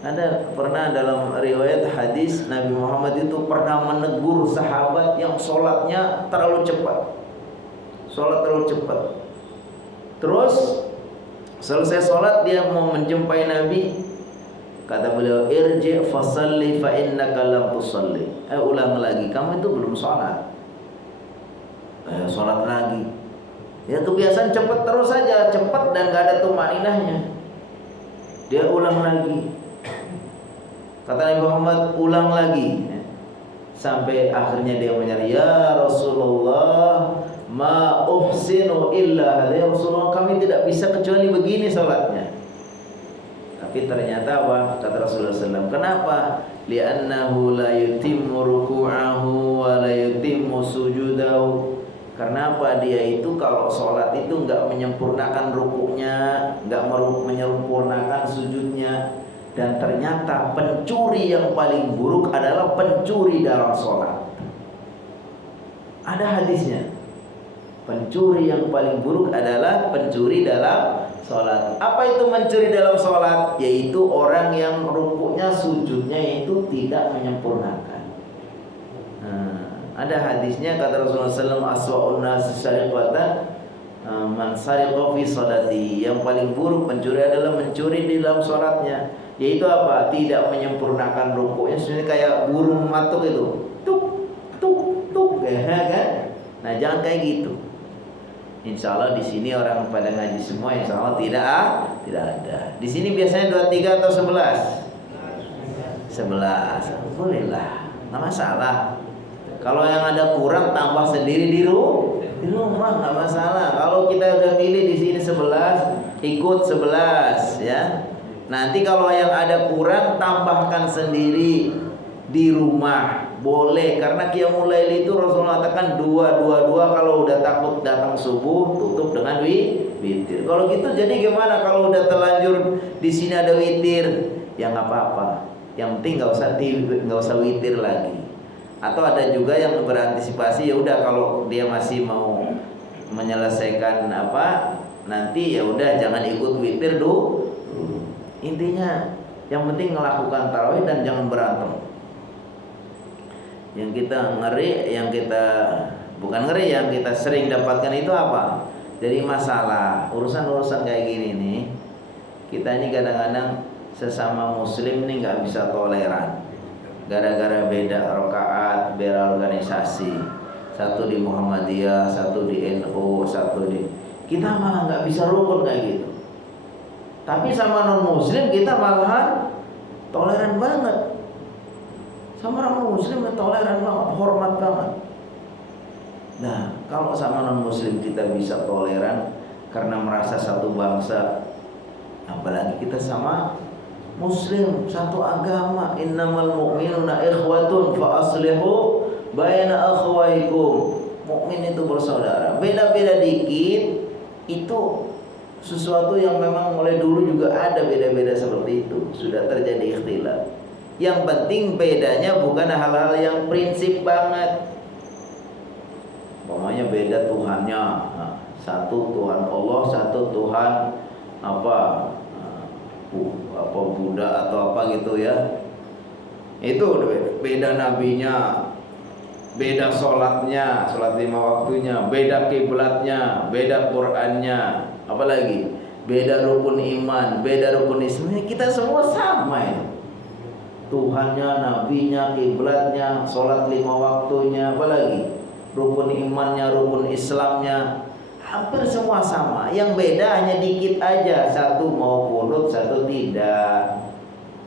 Ada pernah dalam riwayat hadis Nabi Muhammad itu pernah menegur sahabat yang sholatnya terlalu cepat. Sholat terlalu cepat. Terus selesai sholat dia mau menjumpai Nabi. Kata beliau, irji fasalli fa innaka lam tusalli. Ulang lagi, kamu itu belum sholat. Sholat lagi. Ya kebiasaan cepat terus saja, cepat dan gak ada tumaninahnya. Dia ulang lagi. Kata Nabi Muhammad, ulang lagi. Sampai akhirnya dia menyari, ya Rasulullah, ma uhsinu illa hadza. Ya Rasulullah, kami tidak bisa kecuali begini salatnya. Tapi ternyata apa? Kata Rasulullah SAW, kenapa? Li'annahu la yutimmu ruku'ahu wa la yutimmu sujudahu. Karena apa? Dia itu kalau sholat itu enggak menyempurnakan rukuknya, enggak menyempurnakan sujudnya. Dan ternyata pencuri yang paling buruk adalah pencuri dalam sholat. Ada hadisnya. Pencuri yang paling buruk adalah pencuri dalam sholat. Apa itu mencuri dalam sholat? Yaitu orang yang rukuknya, sujudnya itu tidak menyempurnakan. Ada hadisnya, kata Rasulullah SAW, aswa'un nasi syariqatan man sariqa fi sholati. Yang paling buruk pencuri adalah mencuri di dalam sholatnya. Yaitu apa? Tidak menyempurnakan rukuknya. Sebenarnya kayak burung matuk itu, tuk tuk tuk, ya kan? Nah jangan kayak gitu. Insya Allah di sini orang pada ngaji semua. Insya Allah tidak ada. Di sini biasanya 23 atau 11? 11. Boleh lah, nggak masalah. Kalau yang ada kurang tambah sendiri di rumah nggak masalah. Kalau kita udah milih di sini 11, ikut 11 ya. Nanti kalau yang ada kurang tambahkan sendiri di rumah, boleh. Karena qiyamul lail itu Rasulullah katakan 2 kalau udah takut datang subuh tutup dengan witir. Kalau gitu jadi gimana kalau udah terlanjur di sini ada witir? Ya nggak apa-apa. Yang penting nggak usah witir lagi. Atau ada juga yang berantisipasi, ya udah kalau dia masih mau menyelesaikan apa nanti ya udah jangan ikut witir dulu. Intinya yang penting melakukan tarawih dan jangan berantem. Yang kita yang kita sering dapatkan itu apa? Jadi masalah urusan kayak gini nih, kita ini kadang-kadang sesama muslim nih nggak bisa toleran. Gara-gara beda rakaat, beda organisasi, satu di Muhammadiyah, satu di NU, kita malah nggak bisa rukun kayak gitu. Tapi sama non muslim kita malahan toleran banget. Sama non muslim toleran banget, hormat banget. Nah, kalau sama non muslim kita bisa toleran karena merasa satu bangsa, apalagi kita sama muslim satu agama. Innamal mu'minuna ikhwatun fa aslihu baina akhwaikum. Mukmin itu bersaudara. Beda-beda dikit itu sesuatu yang memang mulai dulu juga ada beda-beda seperti itu. Sudah terjadi ikhtilaf. Yang penting bedanya bukan hal-hal yang prinsip banget. Pokoknya beda Tuhannya. Satu Tuhan Allah, satu Tuhan apa Buddha atau apa gitu ya. Itu beda nabinya, beda sholatnya, sholat 5 waktunya, beda kiblatnya, beda Qur'annya, apalagi beda rukun iman, beda rukun Islam. Kita semua sama ya. Tuhannya, nabinya, kiblatnya, sholat 5 waktunya, apalagi rukun imannya, rukun Islamnya, hampir semua sama. Yang beda hanya dikit aja, satu mau qunut, satu tidak.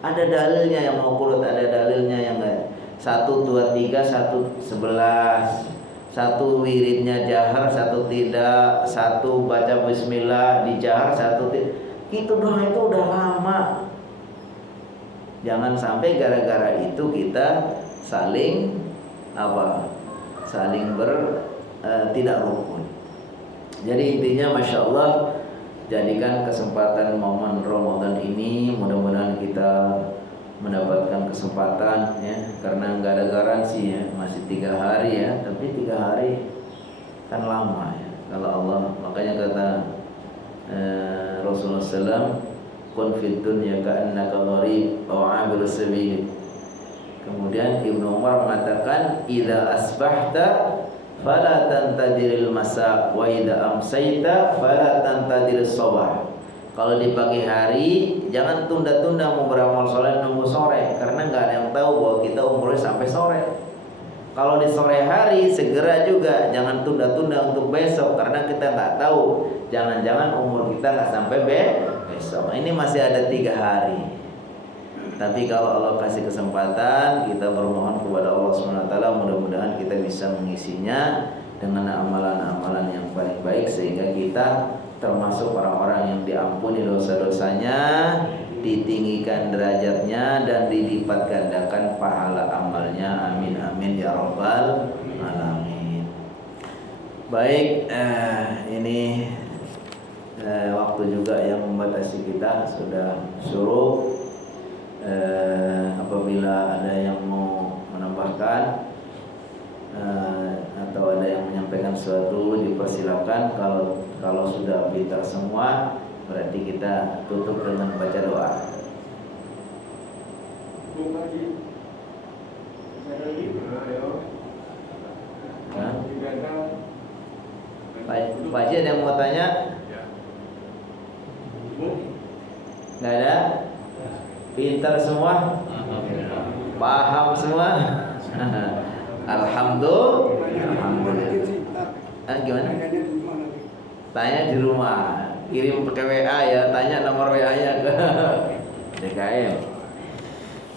Ada dalilnya yang mau qunut, ada dalilnya yang enggak. 1, 2, 3, 1, 11. Satu wiridnya jahar, satu tidak, satu baca bismillah di jahar, satu tidak. Itu doa itu udah lama. Jangan sampai gara-gara itu kita saling saling tidak rukun. Jadi intinya Masya Allah, jadikan kesempatan momen Ramadan ini, mudah-mudahan kita mendapatkan kesempatan ya, karena nggak ada garansi ya, masih 3 hari ya, tapi 3 hari kan lama ya kalau Allah. Makanya kata Rasulullah SAW, kun fid dunya ka'annaka gharib aw 'abir sabil. Kemudian Ibnu Umar mengatakan, idza asbahta fala tantadiril masa wa idza amsayta fala tantadirus sabah. Kalau di pagi hari jangan tunda-tunda mau beramal soleh nunggu sore, karena nggak ada yang tahu bahwa kita umurnya sampai sore. Kalau di sore hari segera juga, jangan tunda-tunda untuk besok, karena kita nggak tahu, jangan-jangan umur kita nggak sampai besok. Ini masih ada 3 hari. Tapi kalau Allah kasih kesempatan, kita bermohon kepada Allah SWT, mudah-mudahan kita bisa mengisinya dengan amalan-amalan yang paling baik, sehingga kita termasuk orang-orang yang diampuni dosa-dosanya, ditinggikan derajatnya, dan dilipat gandakan pahala amalnya. Amin amin ya rabbal alamin. Baik, ini waktu juga yang membatasi kita, sudah suruh. Apabila ada yang mau menambahkan atau ada yang menyampaikan sesuatu, dipersilakan. Kalau sudah pintar semua, berarti kita tutup dengan baca doa. Pak Haji ada yang mau tanya? Nggak ada? Pintar semua? Paham semua? Alhamdulillah. Gimana? Tanya di rumah. Kirim pakai WA ya, tanya nomor WA-nya ke DKM.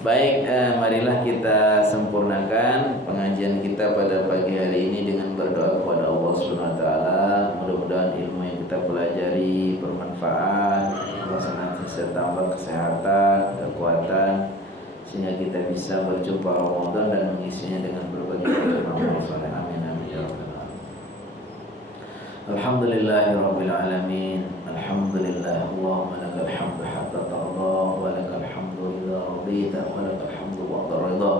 Baik, marilah kita sempurnakan pengajian kita pada pagi hari ini dengan berdoa kepada Allah Subhanahu wa taala. Mudah-mudahan ilmu yang kita pelajari bermanfaat, Allah senantiasa tambah kesehatan, kekuatan, sehingga kita bisa berjumpa Ramadan dan mengisinya dengan berbagai macam amal saleh. Amin amin ya rabbal alamin. Alhamdulillahirabbil alamin. Alhamdulillah, Allahumma lakal hamdu hatta tarda wa lakal hamdu idza radita wa lakal hamdu ba'da ridha.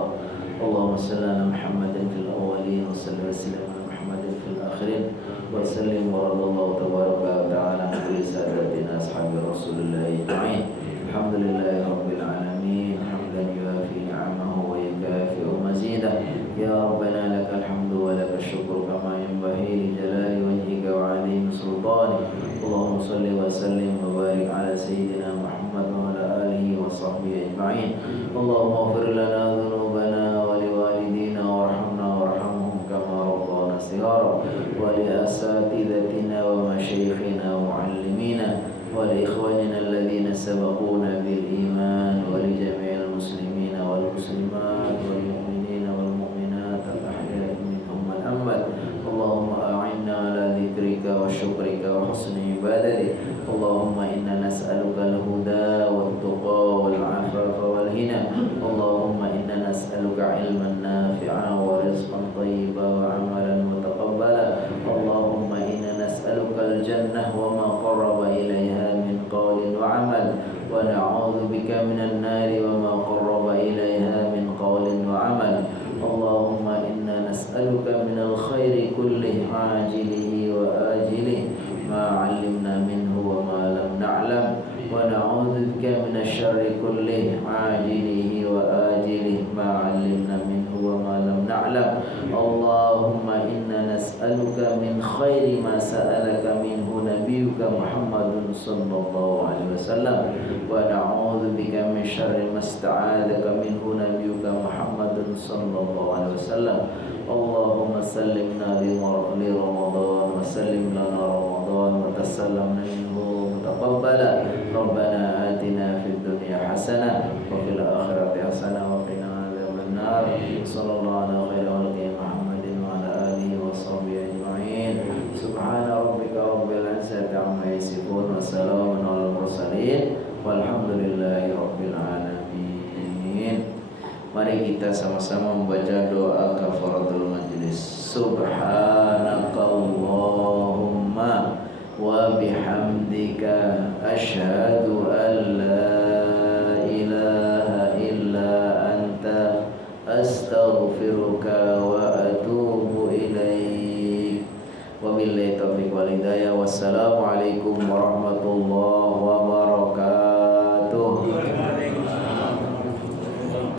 Allahumma shalli ala Muhammadin fil awwalin wa salli wa sallim ala Muhammadin fil akhirin wa sallim wa radallahu tabaraka wa ta'ala an kulli sadatina ashabi Rasulillah ajma'in. Alhamdulillahirabbil alamin, hamdan yuafi ni'amahu wa yukafi'u mazidah. Ya Rabbana lakal hamdu wa lakal syukru kama yanbaghi li jalali wajhika wa 'azimi sultanik. Allahumma salli wa sallim wa barik ala sayyidina Muhammad wa ala alihi wa sahbihi ajma'in. Allahumma ighfir lana dhunubana wa liwalidina warhamna warhamhum kama rabbana shighara, wa li asatidatina wa masyayikhina wa muallimina wa li ikhwanina alladhina sabaquna bil iman, wa li jami'il muslimina wal muslimat wal mu'minina wal mu'minat al ahya'i minhum wal amwat. Allahumma a'inna ala dzikrika wa syukrika wa husni ibadatik. Allahumma inna nas'aluka al-huda wat tuqa wal 'afafa wal ghina. Allahumma inna nas'aluka 'ilman nafi'a wa rizqan thayyiban wa 'amalan mutaqabbala. Allahumma inna nas'aluka al-jannah wa ma qarraba ilayha min qawlin wa 'amal, wa na'udzu bika minan nari wa ma qarraba ilayha min qawlin wa 'amal. Allahumma inna nas'aluka minal khairi kullihi ajilihi wa ajilihi ma 'allimna minhu wa ma lam na'lam, wa na'udzu bika minasy syarri kullihi ajilihi wa ajilihi ma 'allimna minhu wa ma lam na'lam. Allahumma inna nas'aluka min khairi ma sa'alaka minhu nabiyyuka Muhammadun sallallahu alaihi wasallam, wa na'udzu bika min syarri ma sta'adzaka minhu nabiyyuka Muhammadun sallallahu alaihi wasallam. Allahumma sallimna li Ramadan wa sallim lana Ramadan wa tasallamna minhu mutaqabbala. Rabbana atina fid dunya hasanah wa fil akhirati hasanah wa qina adzaban nar. Sallallahu ala khairi khalqi Muhammadin wa ala alihi wa Subhana rabbika rabbil izzati amma yasifun, wassalamun alal mursalin, walhamdulillahi rabbil alamin. Mari kita sama-sama membaca doa kafaratul majlis. Subhanakallahumma wa bihamdika asyhadu an la ilaha illa anta astaghfiruka wa atubu ilaik. Wabillahi taufiq wal hidayah. Wassalamualaikum warahmatullahi